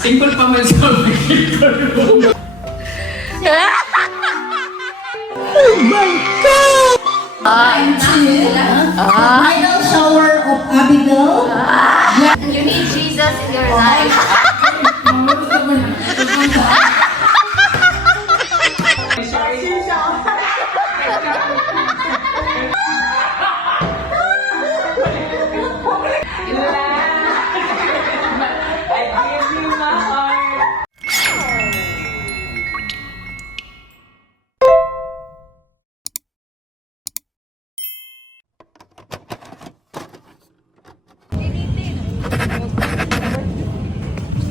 Simple pa man sabi. Oh my God! Final shower of Abigail. You need Jesus in your life.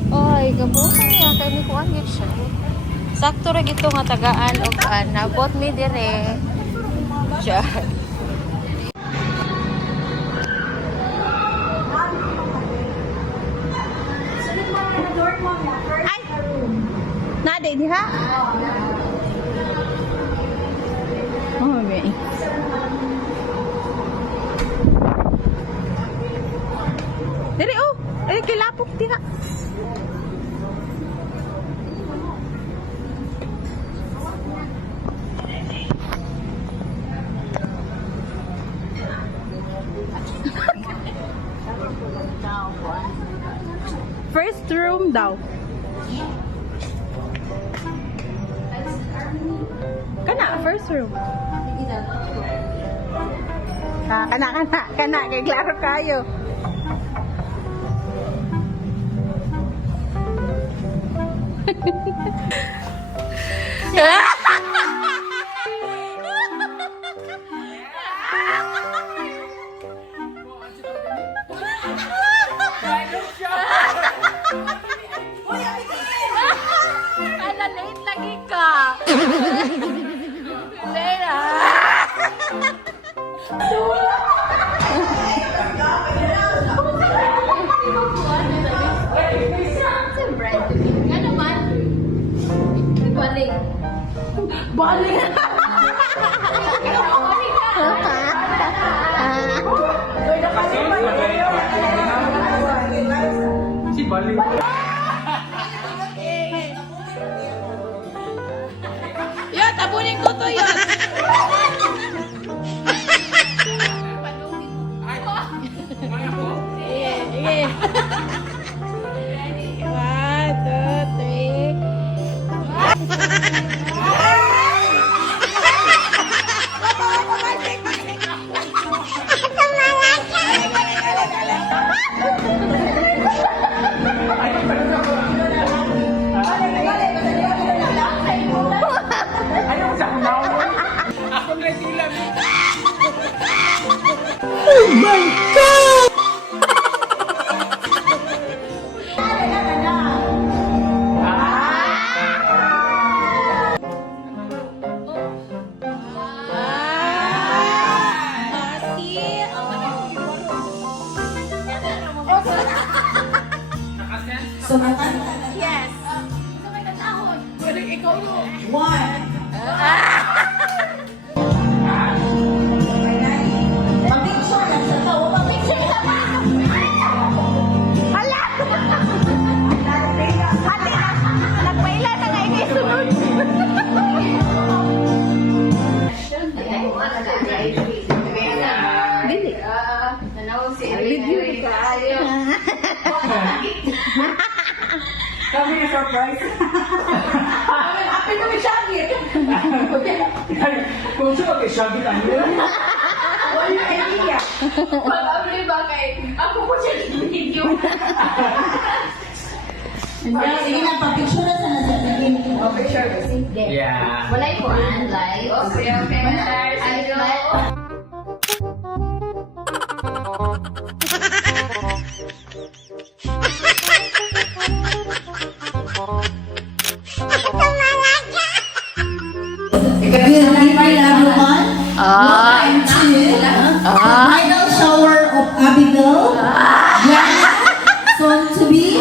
Ay, gabuhan niya kay ni kuan gid siya. Sakto ra gito nga tagaan og nabot mi dire. Diyan. Ay! Nade diha? Oh, okay. Dere oh, kilapok diha. First room daw. Kana, first room. Kana, kay klaro kayo. Ala, late lagi ka. Lera. Siyempre. Nga naman. Balik. Balik. Si Bali. Yun, tabunin ko to yun. Sige. One, two, three. Ayaw sa kunaw. Ako lagi lang. Oh my God! Sumatan. Yes. One. Pag-picture lang sa tao. Pag-picture lang. Hala! Hali na. Nagpaila na nga ini sunod. Dili. Video ka. Kami yung surprise. Apin na may shagit. Kung saan kay Shaggy ang yun? Wala idea. Pag-upload ba kay ako po siya ng video. Sige na, pag-picture na sana sa naging. Okay, sure. Sige. Yeah. Wala yung kuhan, like. Okay, okay. I know. Good evening, everyone. Welcome to the final shower of Abigail. Soon to be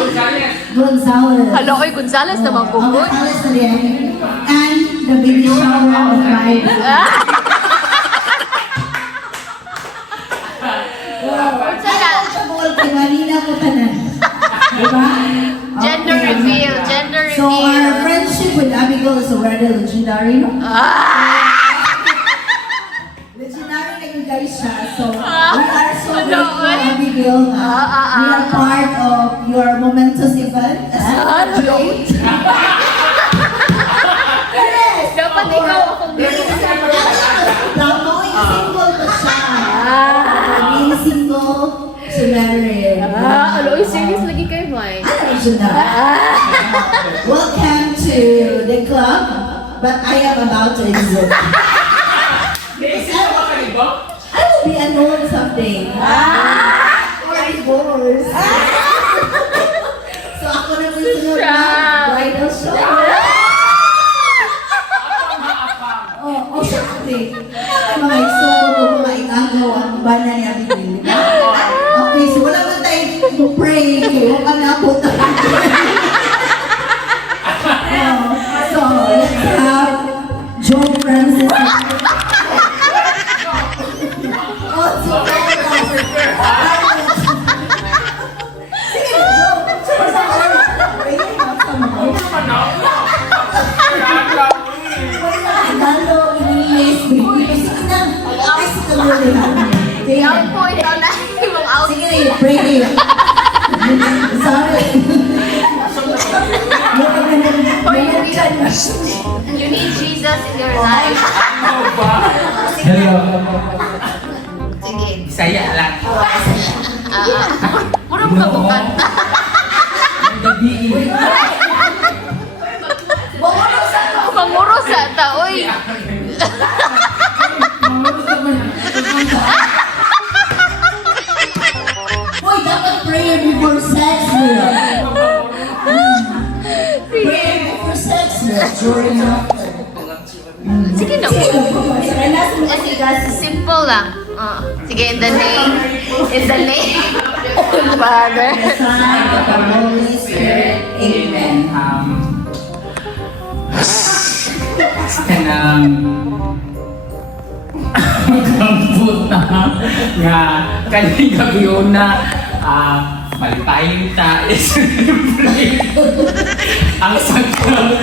Gonzalez. Hello, oy, Gonzales naman po. Gonzalez na rin. And the baby shower of Ryan. Sana, Kay Marina po tanan. Diba? gender reveal. So our friendship with Abigail is already legendary, no? Legendary na yung guys siya. So we are so grateful, Abigail, na we are part of your momentous event as a graduate. Dapat ikaw akong Knowing single pa siya. Being single, she married. Aloy, serious lagi kayo, Mai. Ano siya na? Welcome to the club, but I am about to exit. I will be annulled someday. Or divorced. So ako na po sunod na bridal shower. Oh, syempre. Mga isoro, mga ikagaw, ang bana ni Abigail. Okay, so wala ba tayo pray kung wala na po tayo. So, let's have Joe Francis. Oh, si sige na, Joe. Basta ka lang. Pray ka mo. Lalo, inilis, baby. Sige na. Ay, sige na. Okay. Ikaw po, ikaw na yung out. Sige na, pray kayo. Sorry. You need Jesus in your life. Hello. Sige. Saya lang. Mura mo kabukan. Gabi. Panguro sa taoy. Boy, dapat prayer before sex, Mira. Prayer before sex, Mira. During after. Sige na. Simple lang. Sige, in the name of the Father. The Son, of the Holy Spirit. Amen. Gambut na nga kaning gabi na malipayin ta i-celebrate ang sakto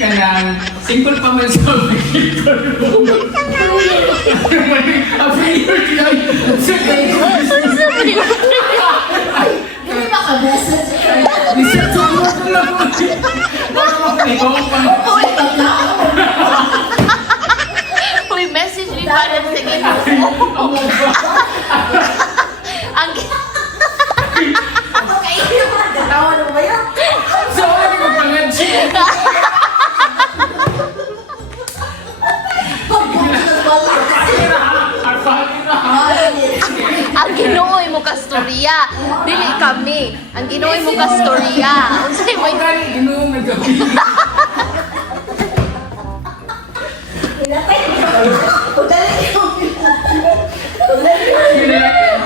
kanang simple pa man sa Hindi ba ka-message? Bisa tumot na mo. Uy, message ni Father sige. Ang So, ano ko pang-achieve? ang ginuoy mo ka storya. Dili kami. Ang ginuoy mo ka storya. Unsay mo Ginoong nagabi.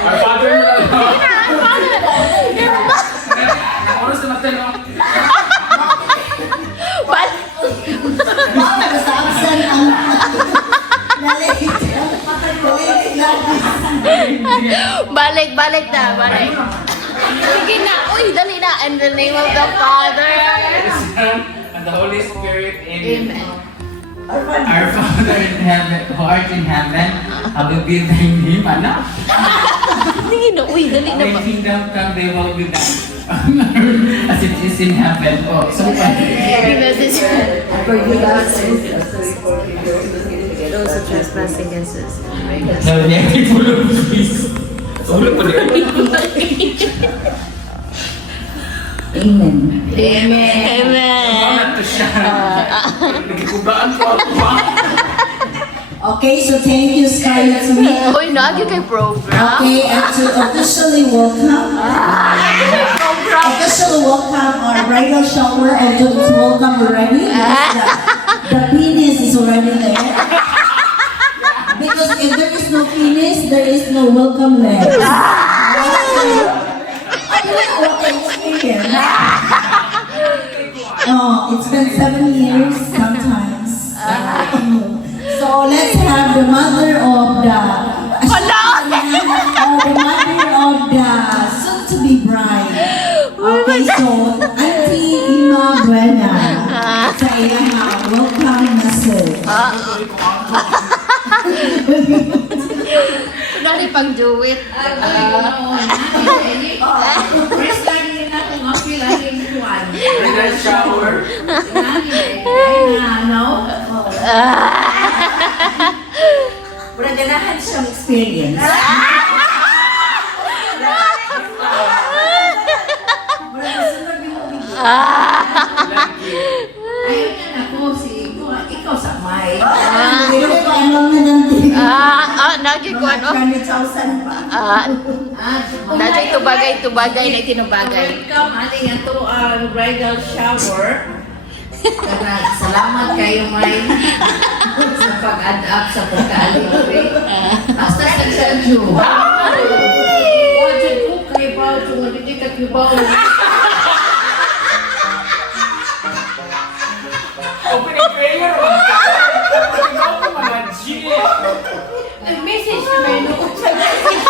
Our father na lang. Ang oras na natin, no? Basta absent ang nalate. Balik na, balik. Sige na. Uy, dali na. In the name of the Father. Son, and the Holy Spirit. Amen. Our Father in heaven, who art in heaven, hallowed be thy name, anak. Sige na. Uy, dali na Thy ba? kingdom come, thy will be done on earth as it is in heaven. Oh, so Yung message. Forgive us. Those who trespass against us. Sabi niya, "Hey, full of peace." Ulo pa din. Amen. Amen. Ano to siya? Nagkikubaan po ako pa. Okay, so thank you, Scarlett Smith. Uy, nagi kay program. Okay, and to officially welcome our bridal shower, although it's welcome already. The penis is already there. Because if there is no penis, there is no welcome there. Oh, it's been 7 years sometimes. So let's have the mother of the soon-to-be bride. Okay, so Auntie Ima welcome message. Kunwari pang duet. First lagi nila kung ako laging kuwan. Bridal shower. Mura ganahan siyang experience. Mura masunod yung movie. Ayun na ako, ikaw sa may. Pero paano na nanti? Nagi ko ano? 100,000 pa. Dati tubagay na itinubagay. Welcome, ating ito ang bridal shower. Salamat kayo, May, sa pag-add up sa pagkaalibre. Basta sa Sanjo. Wajud ko kay Pao, tumuliti ka kay Pao. Opening prayer. Ikaw ko mga G. Nag-message na may noon sa message.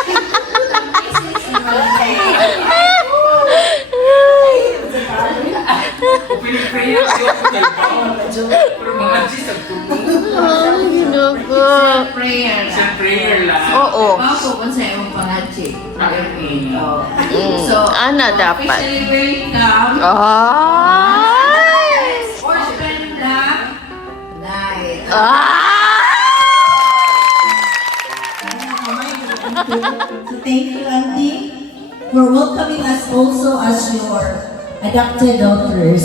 Nag-message na may Opening prayer. Ikaw ko kay Pao. Pero mga G sa kuno. Ginugo. prayer. Sa prayer lang. Oo. Pao ko kung sa iyong pangachi. So, Ana dapat. officially welcome. Ay! Or spend the night. So thank you, Auntie, for welcoming us also as your adopted daughters.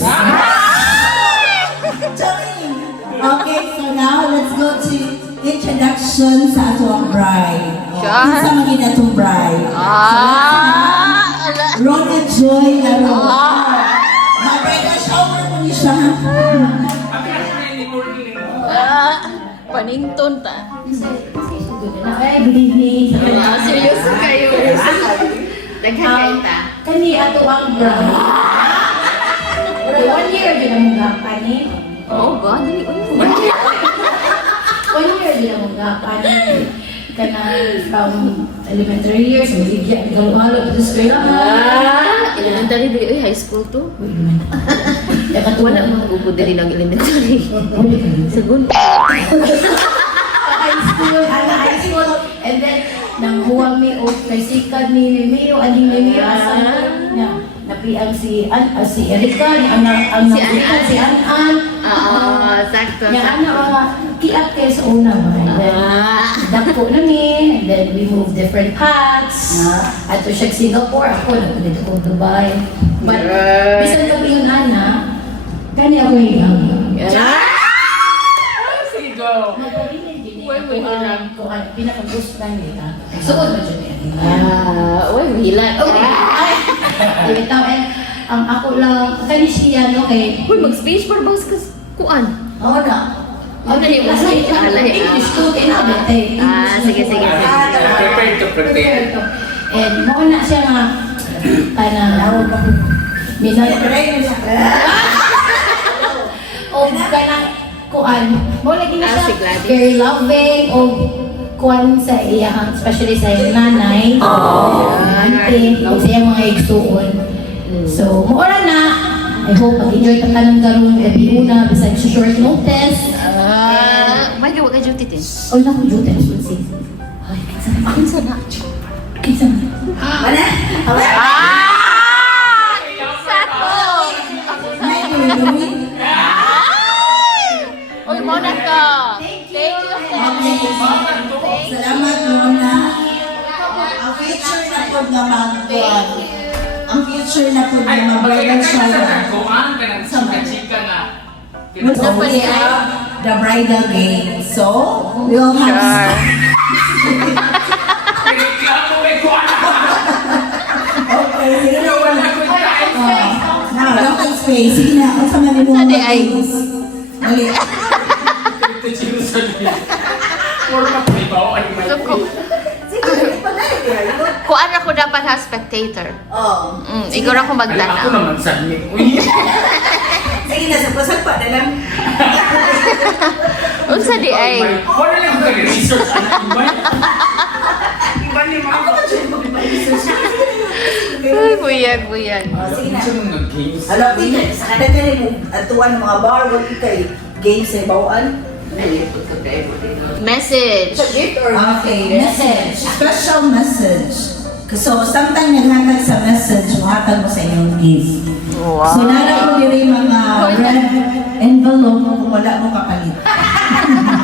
Charing! Okay, so now let's go to introduction sa atong bride. Sure. Kinsa man gid atong bride. Rona Joy Laro. Mag-bridal shower mo ni siya. Panington ta. Good evening. Seryoso kayo. Nagkakain ta. Kani ato ang bride. Pero 1 year din ang mga kani. Oh God, dili ko. 1 year din ang mga kani. Kanang from elementary years, maligya, galo-halo, ito sa Elementary dili, high school to. Wala mga gugo dili ng elementary. Segundo. high school, and then nang huwag mi o kay sikad ni Mio, aning ni Mio asang niya. Napiang si Erika, ang Si An-An. si An-An. Sakto. Yung kiat kayo sa una ba? And then, dako na ni, and then we moved different paths. Ato siya Singapore, ako nagpunta ko Dubai. But, bisan kami yung ana, kani ako yung Sigo. kung ano, pinaka-gusto na nila. Suod mo dyan yan. Uy, hilat. Bitaw, and ako lang, kani siya, no, kay... Uy, mag-speech for bangs kuan. Oo na. Dali, Kasi, alay, English to, kinabit eh. sige. Prepare to prepare. And mo na siya nga, minsan, o kanang kuan, mo lagi na siya Si Gladys. very loving, o kuan sa iya, especially sa iyang nanay, auntie, o sa iyang mga igsuon. So, mo na, I hope mag-enjoy ka ng karong gabi una, besides sa short notice. May gawa ka duty din. O na ko duty, si. Ay, kinsa na. Mana? Sakto! May gawin. Uy, muna ka. Thank you. Salamat, Rona. Ang future na po nga mag-buwan. Ang future na po nga Ay, mag-bridal magkakain ka na sa shower. nagkuhan ka ng chika-chika nga. So we have the bridal game. So, we'll have... Reklamo may kuhan. Okay, sige na. Wala ko tayo. Now, local space. Sige na, kung sa mali mo Sadi mga ay. games. Mali. Ito sinusan niya. Or makibaw, ano may Kuan ako dapat ha, spectator. Oh. Ikaw na ako Ako magtanaw. naman sa niya. Uy! Sige na, sagpa-sagpa na lang. Unsa di ay? Wala lang ko kag-research. Ano ba? Iba ni mga... Ako ba siya mag-research? Ay, buyag, buyag. Sige na. Sa mga games. Alam ko yun, sa kanan ka rin at tuwan ng mga bar, wag kay games sa bawaan. Message. Okay, message. Special message. So, sometimes naghatag sa message, muhatag mo sa iyong gift. Wow. So, nara ko din mga red envelope kung wala mo kapalit.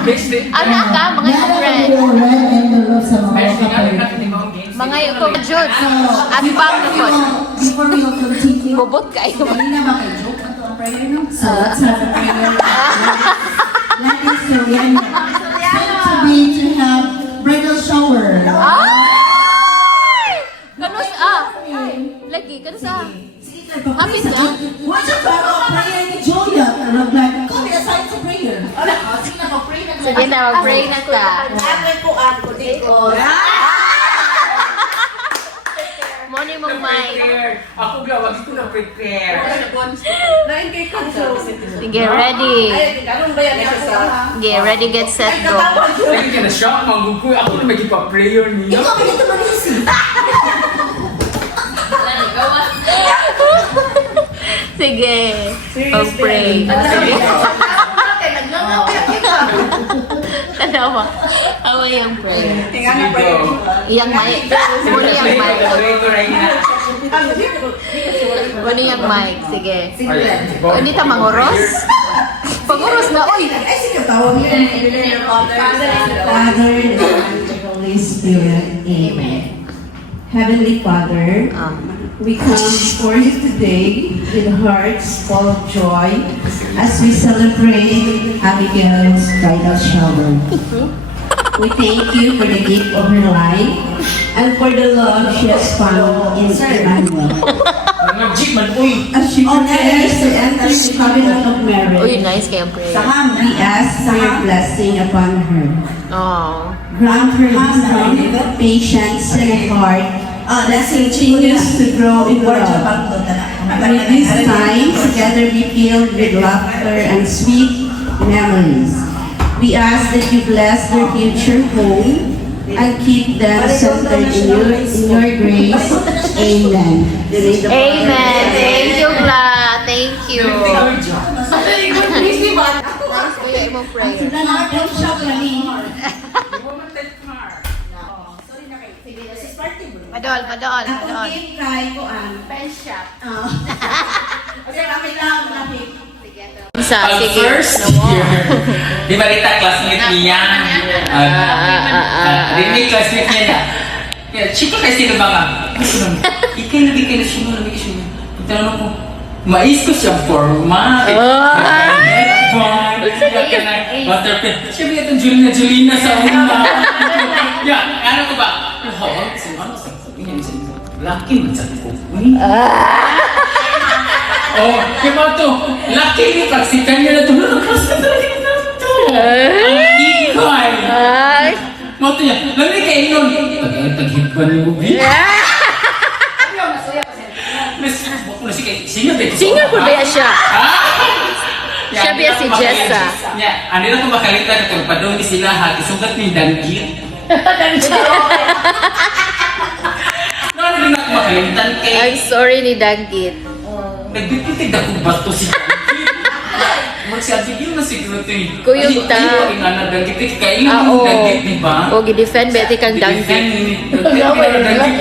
Ano ka, mga Nara ko friend? yung red envelope sa mga Best thing kapalit. natin yung mga games. Mga yung kumajud. At bang ko. Before we will continue, Bubot kayo. kanina ba kay joke na to ang prayer no? So, let's have a prayer. That is Soriano. Soon to be to have bridal shower. Ay! Kanus lagi, kanus Happy to what's your prayer ni Julia? Like, call me aside sa prayer. Sige na, mag-pray na ta. Morning mong mic. Prepare. Ako gawag ko na prepare. Sige, ready. Sige, ready, get set, go. Lagi ka na shock, manggugoy. Ako na magipa-prayer niya. Ikaw, pinito manisi. Sige, mag-pray. Sige. Tanawa. Awa yung prayer. Iyang mic. Muna yung mic. Pray ko right now. Muna yung mic. Sige. O, hindi ta manguros? Panguros na, uy! Ay, sige, tawag niya. Father, and the Holy Spirit. Amen. Heavenly Father, we come before you today with hearts full of joy as we celebrate Abigail's bridal shower. We thank you for the gift of her life and for the love she has found in Emmanuel. Mga jeep man, uy. As she prepares to enter the covenant of Uy, marriage, nice kayong prayer. we ask for your blessing upon her. Oh. Grant her wisdom, patience, and heart that continues to grow in love. May this time together be filled with laughter and sweet memories. We ask that you bless their future home and keep them centered in your grace. Amen. Amen. Thank you, Gla. Thank you. Kuya, imong prayer. Padol, padol, padol. Isa, sige. First year. Di ba kita classmate niya? Rini classmate niya na. Kaya, chiko kasi na ba nga? Ikay na bigay na siya mo, nabigay siya mo. Tanong ko, mais ko siyang forma. Waterproof. Siya ba itong Julina sa una? Yan, ano ko ba? Ano sa laki man sa ko. Oh, kaya to, laki ni kasi kanya na ito. Kasi talaga na ito. Ang ikay. Ay. Mo to yan, lamig kayo nun. Tag-hit ba ni Ubi? Singa po ba siya? Siya ba si Jessa? Ano na kung makalita kung padong ni sila ha, isugat ni Danggit. Ano na kung makalitan kay... I'm sorry ni Danggit. Nagbipitig na kung bato si Danggit. Magsasigil na siguro ito eh. Kuyog ta. Ay, nga na Danggit. Kayo Ah, yung oo. Danggit, di ba? O, gidefend ba iti kang Danggit? Danggit.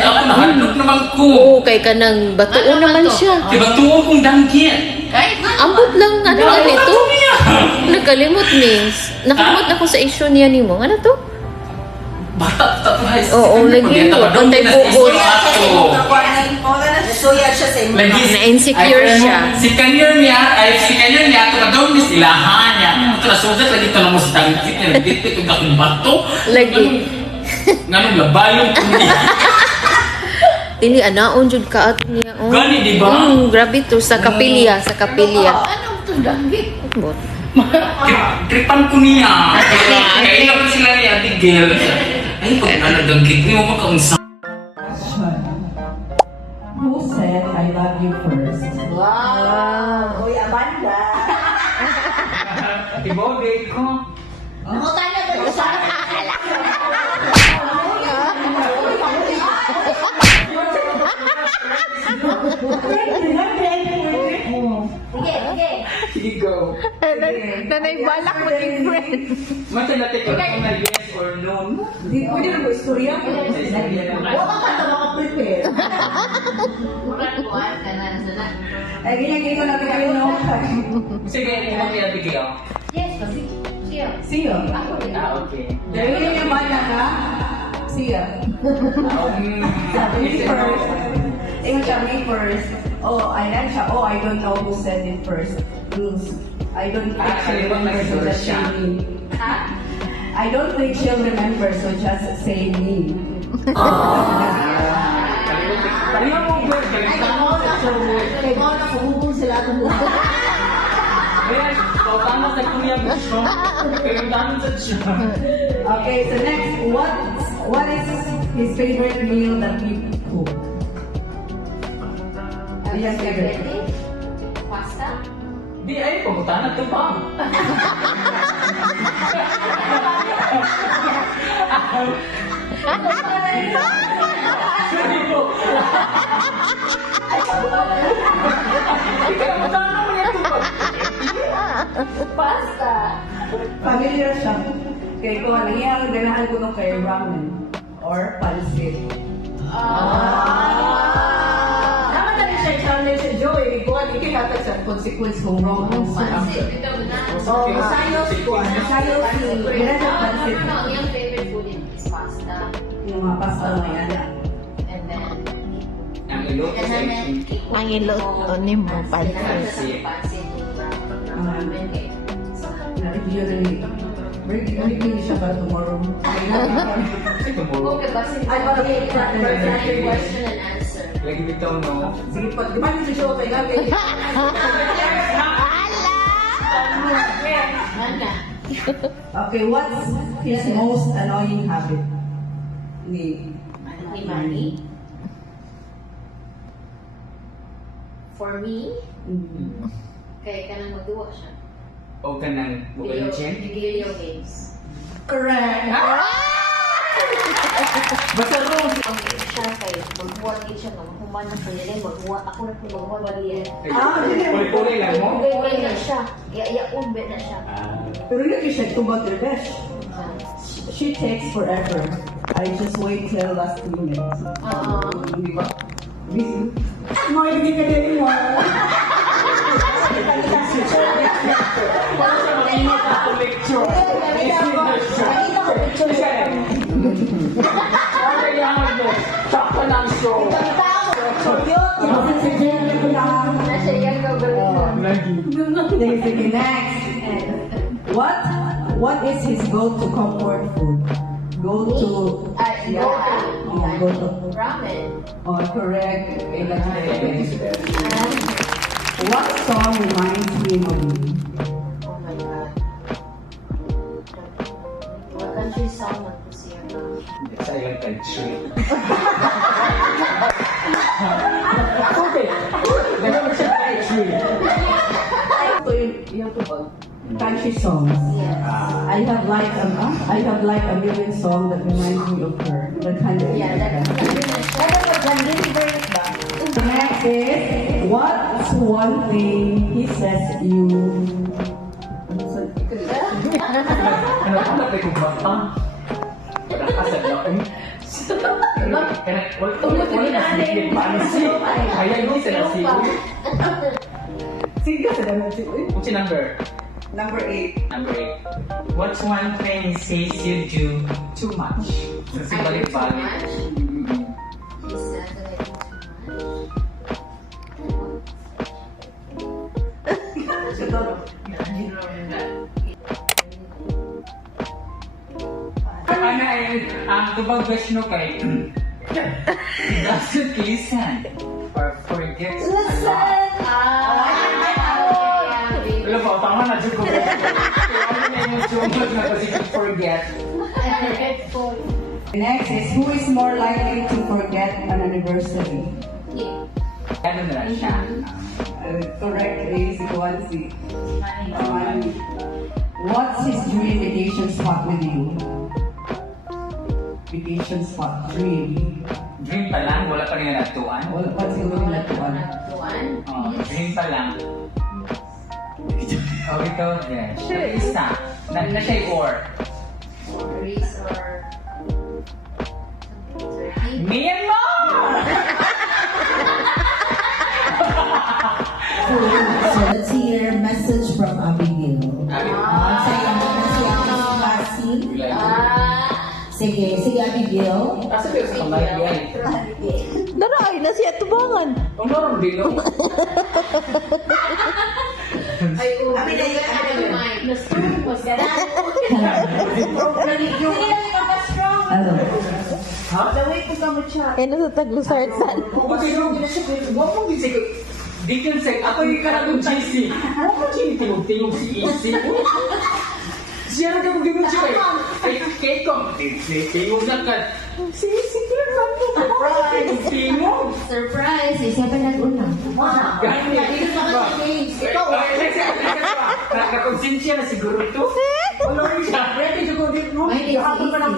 Ako nahandok naman ko. Oo, kay ka nang batuo naman siya. Diba tuwo kong Danggit? Ambot lang, ano nga nito? Nagkalimot ni. Nakalimot ako sa issue niya ni mo. Ano to? Bata, high Oo, lagi. Pantay bukod. Na-insecure siya. Si kanyer niya, tumadong ni silahan niya. Ito na sugat lagi ito na mo sa Danggit niya. Nagdito ito akong bato. Lagi. Nganong labayong kundi. Tini anaon jud ka ato niya. Oh. Gani, di ba? Grabe to sa kapilya, sa kapilya. Anong to Danggit? Bot. Tripan ko niya. Kailan sila ni Abigail. Ay, kung ano Danggit, hindi mo makaunsa. Who said I love you first? Wow! Uy, Amanda! Ibogay ko. Mutan na ba siya? Sige, go. Nanay balak maging friend. Mata natin kung na yes or no. Hindi pwede na mo istorya. Wala ka na makaprepare. Ay, ginagay ko na kayo no. Sige, ikaw kaya bigyan. Yes, kasi siya. See you. Ako rin. Okay. Dahil yung bala ka, see you. Sabi ni first. Yung sabi first. Oh, I like siya. Oh, I don't know who said it first. I don't think Actually, she'll remember, so just say me. I don't think she'll remember, so just say me. Kalimutan mo, girl. Kaya mo na kumubong sila ng lahat. Yes, tama sa kuya gusto. Kailangan sa siya. Okay, so next, what is his favorite meal that we cook? Yes, favorite. Pasta? Di ay, pumunta na ito pa. Hindi po. Ikaw, magkano mo yan ito pa? Pasta! Familiar siya. Kaya ko, nangyayang ganahan ko nung kay ramen or pansit. Naman na rin siya challenge si Joey. Ikaw, ikihatag sa consequence kung wrong ang Pansit, ito na. So, masayos ko. Masayos si Gina sa pansit. No, yung favorite food is pasta. Yung mga pasta na yan. And then, Ang ilo ko sa ikin. Ang iluto ni mo, pansit. Pansit. Na-review na ni. Review siya para tomorrow. Okay, basta Ay, parang question and answer. Lagi bitaw, no? sige pa. Di ba yung si Show tayo natin? Mana? Okay, what's his most annoying habit? Ni Ni Manny? For me, kaya ka nang magduwa siya. O ka nang bukayin Video games. Correct. Basta wrong. Ang siya kayo, magbuhat din siya nga, human na siya nila, magbuhat ako na po magbuhat wali yan. Puli-puli lang mo? Gay na siya, umbe na siya. Pero look, you should come back to the best. She takes forever. I just wait till last minute. Di ba? Busy. Mga hindi ka din mo. Nasa iyang Sige, next. What is his go-to comfort food? Go-to. Go-to. ramen. Oh, correct. What song reminds him of you? Oh my God. What country song na po siya na? Sayang country. Okay. Nagawin siya country. Ito yung tubag. Country songs. Yes. I have like a million songs that remind me of her. That kind of Yeah, that's favorite ba? The next is, what's one thing he says you... Ano ka ba kung bata? Asal na kung... Wala na sinig pansi. Kaya hindi sila sinig. Sige sa naman si... What's your number? Number 8. Number 8. What's one thing he says you do too much? Kasi balik-balik. He said that I do too much. Ano ang tubag version kay he doesn't listen or forgets a lot. Alam mo, tama na dyan ko. Kaya na yung jumot na kasi forget. Next is, who is more likely to forget an anniversary? Ano na lang siya? Correct is Guanzi. What's his dream vacation spot with you? vacation spot, dream. Dream pa lang, wala pa rin natuan. Wala pa siguro yung latuan. Oh, dream pa lang. Oh, ikaw din. Siya isa. Na siya yung or. Myanmar! So let's hear a message from Abigail. Saya mo na si Abigail. Sige, Abigail. Asa kayo sa kamay yan? Daray na siya tubangan. Ang marang dilo. Ano? Kaya na sa taglusartan. Okay, no. Huwag mong gisig. Di kan say, ako yung karagong GC. Huwag mong tingog-tingog si EC. Siya na kang gano'n siya eh. Kaya ko, tingog na ka. Si EC, kaya ka tingog. Surprise! Siya pa nag-unang. Ikaw, nakakonsensya na siguro ito. Wala rin siya. Ready to go dito, no? Ay, Hapon pa lang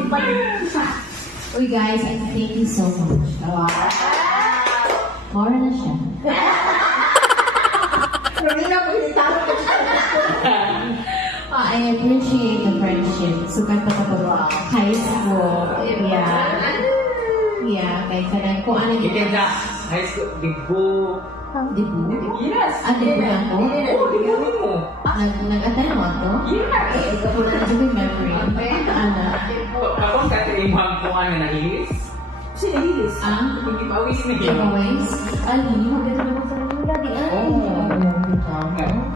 Uy guys, I thank you so much. More na siya. I appreciate the friendship. Sukat pa kapag high school. Yeah, kahit kanang ko ano Ikan na, high school, digbo. Dibu? Yes. Dibu lang ko? Oo, digbo mo. Nag-attend mo ako? Yes. Ito po na sa memory. Ano? Ako ang katilimang ko nga na nahilis. Sino nahilis? Hindi pawis na yun. Giveaways? Ay, hindi mo ganda naman sa nila. Di ay.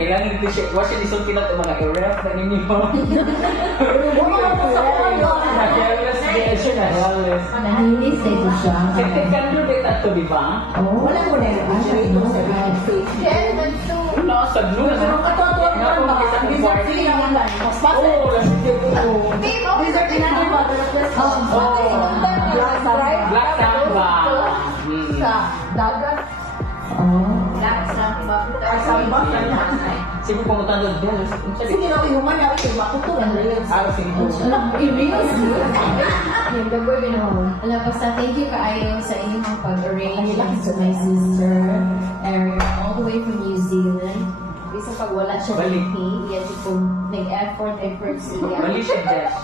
Kailangan ito siya. Wala siya nisulti na ito mga i-ref na ninyo. Careless din siya na. Careless. Nahilis na ito siya. Second candle date ato, di ba? Wala ko na yun. Siya ito sa Wala, sa blue na. Nga po makita ng party. Oo, last year ko. Black Samba. Sige po matanda doon. Sige na, human na ako. Makuto na rin. Araw sige po. Wala basta thank you kaayo sa inyong pag-arrange to my sister Erica all the way from New Zealand. Bisa pag wala siya Balik. ng yan po nag-effort siya. Mali siya, Des.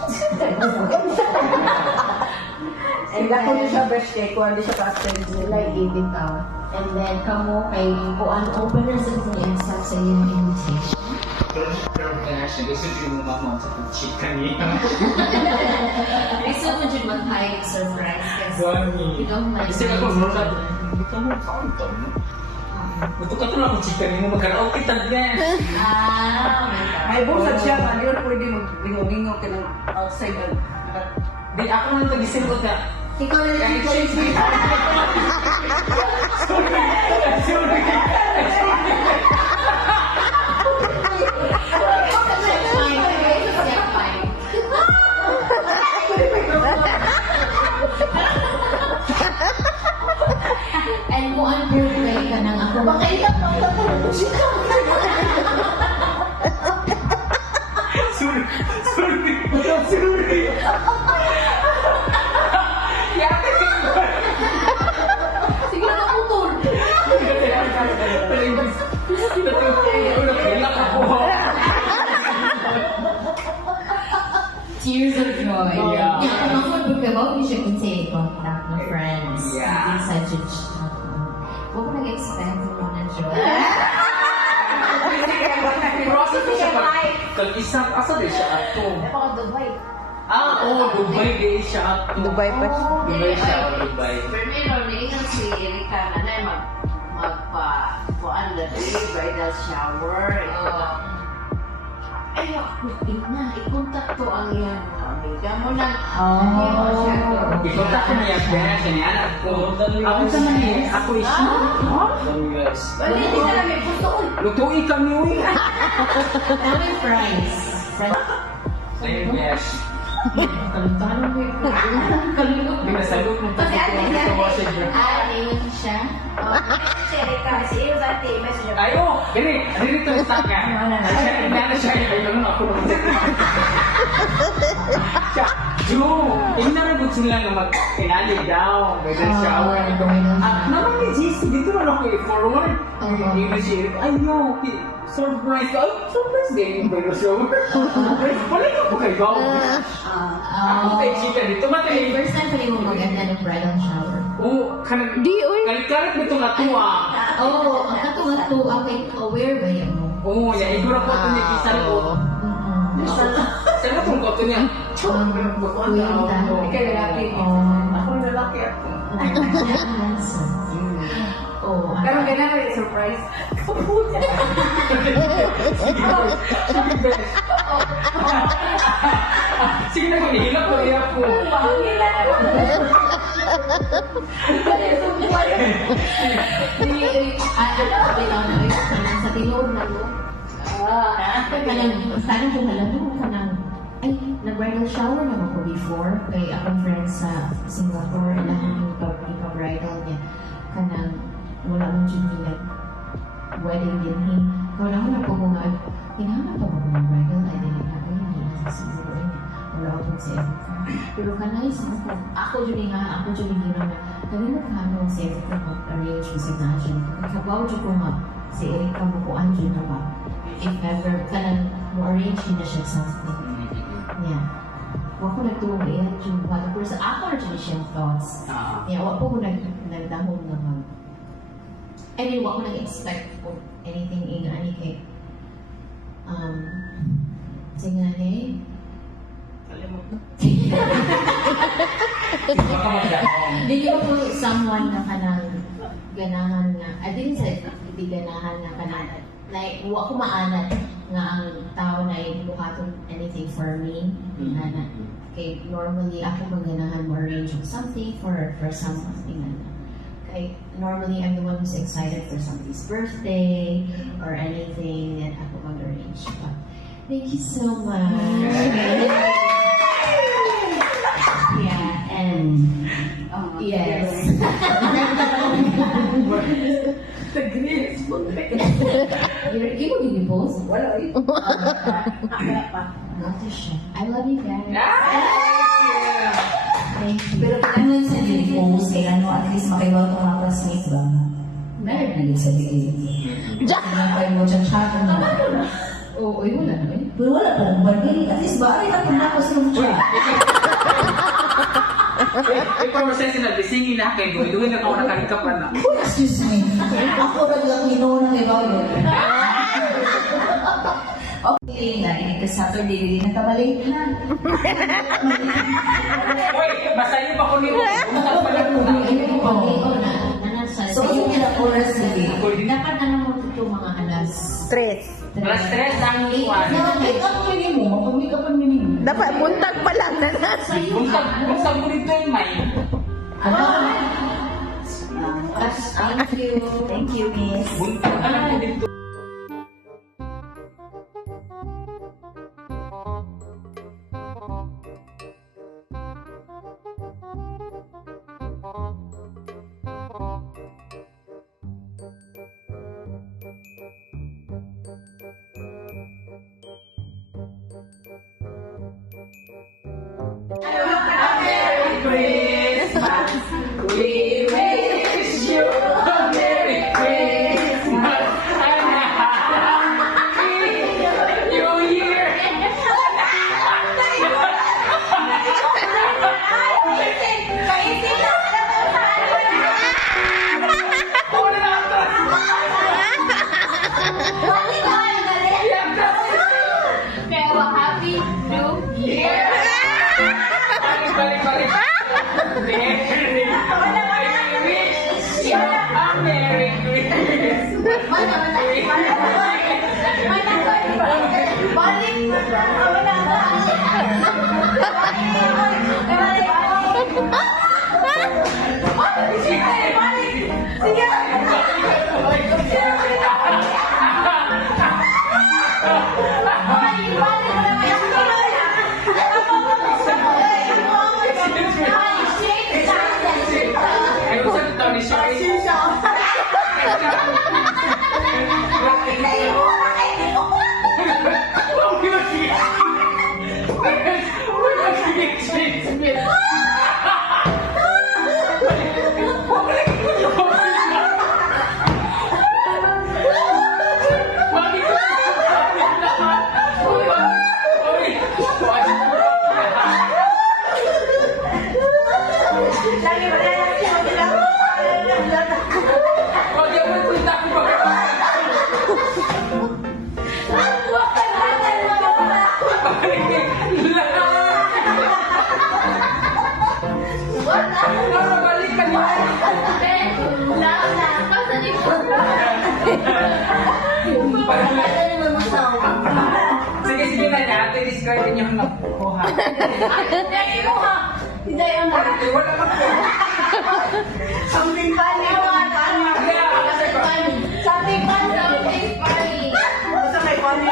And ako na siya birthday ko, hindi siya pa-attend. Like gave it out. And then kamo kay kuan openers and accept sa iyong invitation. Gusto ko mo mama sa chicken niya. Gusto mo dyan mag-hide surprise kasi Gani. you don't like Kasi ako, mura. Ito mo, kaunta mo. Ito ka ito lang kung chicken mo, magkaraoke tagyan. oh my God. May buksan siya, hindi ko pwede mag-bingo-bingo ka ng outside. Di ako nang tagising ko ka. Ikaw na lang ikaw yung Sorry. And kung ang birthday ka nang ako, makita pa ako siya. Sorry. Yate ka. Sige na putol. Tears of joy. Yeah. Kung ako magpapagawa, hindi siya kasi contact ng friends. Yeah. Such a huwag ko nag-expect mo na joy. Kag isang asa din siya ato. Napaka Dubai. Dubai din siya ato. Dubai pa siya. Dubai siya, Dubai. Primero, naingat si Erika na magpa-kuan na bridal shower. Ay, i-contact ko ang iyang amiga mo na. Ikontak ko niya, Benes, ni anak ko. Ako sa mani, ako isya. Yes. Wala, hindi ka lang may puto. Lutuin kami, uy. Dami price. Same, yes. Kalutalo ko yung kalulog. Pinasagot mo Kasi ate niya, siya. ayun siya. Si Erika, si Iyo sa ate, message niya. Ayo, dito sa ka. Ano siya, ayun ako. Jo, inaragot sila nga mag-inali daw. Bridal shower. Naman ni JC, dito man ako i-forward. Yung na siya, ayaw, surprise ka. Ay, surprise din yung bridal shower. Wala ka po kayo. Ako tayo chika dito, matay. First time pa yung maganda ng bridal shower. Oo, kanang... Di, uy. Kalit-kalit mo itong atuwa. Oo, ang katuwa-to, okay, aware ba yun mo? Oo, yan. Igura ko ito niya kisal ko. Saan mo itong koto niya? Ikaw lalaki. Ako lalaki ako. Oh, Pero ganun ko yung surprise. Sige na ko, nihilap ko, hirap ko. sa tinuod na mo. Kanang kung alam mo kanang ay, nag-bridal shower naman ko before kay akong friends sa Singapore na yung ipa-bridal niya kanang wala mong dyan wedding din he wala ko na po mga hinahanap pa mo ng bridal ay dili na ko hindi na siguro wala ko sa Erica pero kanay sa ako dyan nga na kanina kano si Erica mag-arrange yung signature kabaw dyan ko nga si Erica mo ko dyan na ba if ever kanang mo arrange na siya something yeah. Wa ko nagtuwa yan yung bata. Pero sa ako na siya thoughts. Yeah, wa ko nagdahon naman. I mean, wa ko nag-expect for anything in ani kay singane. Dili ko po someone na kanang ganahan na, I didn't say hindi ganahan na kanang, like, wa ko maanat nga ang tao na buhaton anything for me. Okay, normally ako maganahan mo arrange of something for something. Okay, normally I'm the one who's excited for somebody's birthday or anything that ako mag-arrange. But thank you so much. Yeah, and yes. You will be both. Wala eh. Akala pa. Not siya. I love you guys. Thank you. Pero kailangan sa dili-post, kaya ano, at least makiwag ko mga classmates ba? Meron na din sa dili. Kaya mo dyan chat na. Oo, wala na eh. Pero wala po, bargay. At least ba, ay natin ako sa mga chat. Ikaw sa sinabisingin na kayo, duhin na ako nakalikapan na. Uy, excuse me. Ako ba lang inuunang ibaw yun? Okay na, ito Saturday, hindi na tabalay na. Uy, basta yun pa ko ni So, yung oras na din. Dapat na naman ito mga alas. Alas 3 ang iwan. Make up pa rin mo, mapag-make up pa rin mo. Dapat buntag pa lang na nasa. Buntag ko nito yung may. Thank you. Thank you, miss. Buntag ka lang ko dito. Merry Christmas. We wish you a Merry Christmas and a Happy New Year. Una na ito. Pero happy new year. Balik. I wish you a Merry Christmas. Sige. Sige, sige na niya. Ito i-describe niyo ang nakuha. Hindi yung Wala pa po. something funny. Something funny. Basta may funny.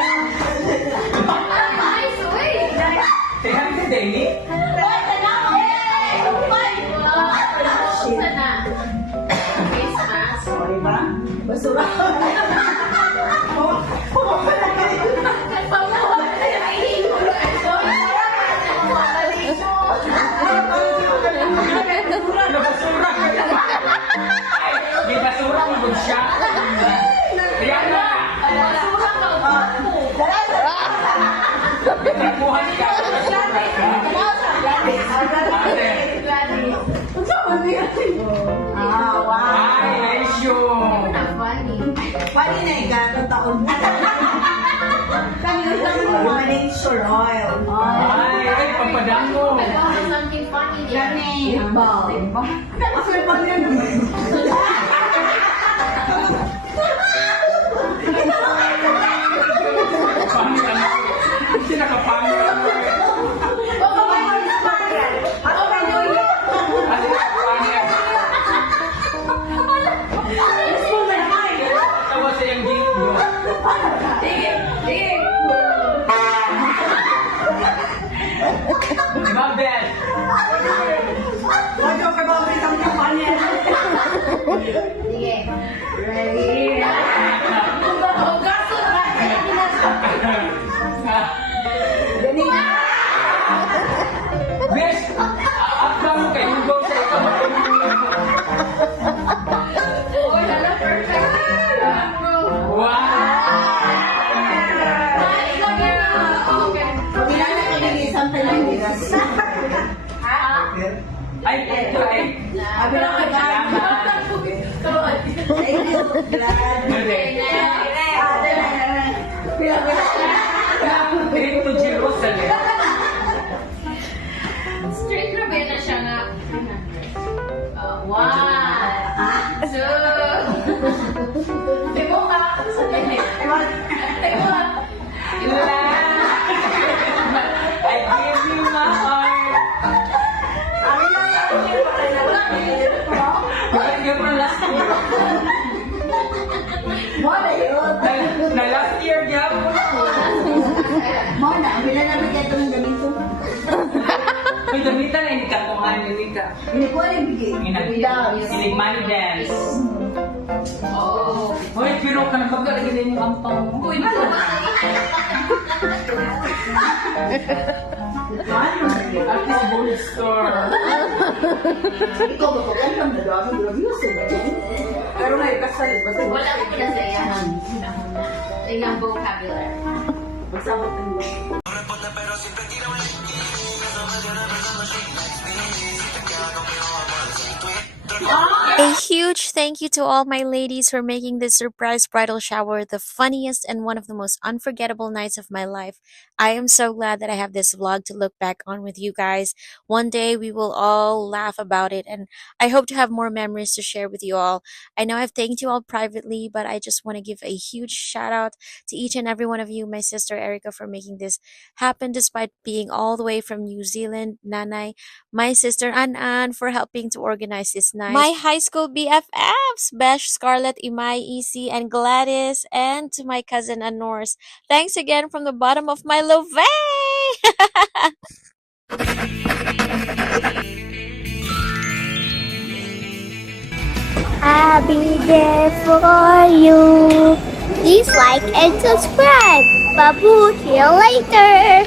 Tingnan ko, Danny. Basura. Nabasura ka na. Ay, may basura mo ba siya? Rihanna! Nakuha siya. Ah, wow. Ay, nice yun. Funny na yung gano'ng taon mo. Kami lang yung nature oil. Ay, pampadango. Gani. Iba. Kasi pag yan. Pangit ano? Hindi nakapangit ano eh. Baka may mag-smile. Ako ba yun? Kasi nakapangit. Tawa sa yung dito. Diba, Beth? What joke about me? Something funny. Sige. Ready? Gani. Beth, akbang mo kayo go sa ikaw. Kilala ka din isang Pilipinas. Ay, ito ay. Abi lang ka dyan. Thank you. Glad. Piling to Jerusalem. Straight na ba na siya nga? One, two. Di mo ka sa ganit. I give you my heart. Bakit ka pa last year? Mona yun. Na last year niya po. Mona, bila namin kaya itong ganito. May gamitan na hindi ka kumain, hindi ka. Hindi ko alam bigay. Sinig money dance. Hoy, pero ka na pagkalagay mo ang pang mo. Uy, at least bonus store. Ikaw ba pagkalang na dami? Grabe yun sila. Pero na ikasal. Wala ko pinasayahan. Tingnan vocabulary. Magsabot ng A huge thank you to all my ladies for making this surprise bridal shower the funniest and one of the most unforgettable nights of my life. I am so glad that I have this vlog to look back on with you guys. One day we will all laugh about it, and I hope to have more memories to share with you all. I know I've thanked you all privately, but I just want to give a huge shout out to each and every one of you, my sister Erica, for making this happen despite being all the way from New Zealand, Nanay, my sister An for helping to organize this night, my high school BFFs, Besh, Scarlett, Imai, EC, and Gladys, and to my cousin Anors. Thanks again from the bottom of my love. I'll be there for you. Please like and subscribe. Babu, see you later.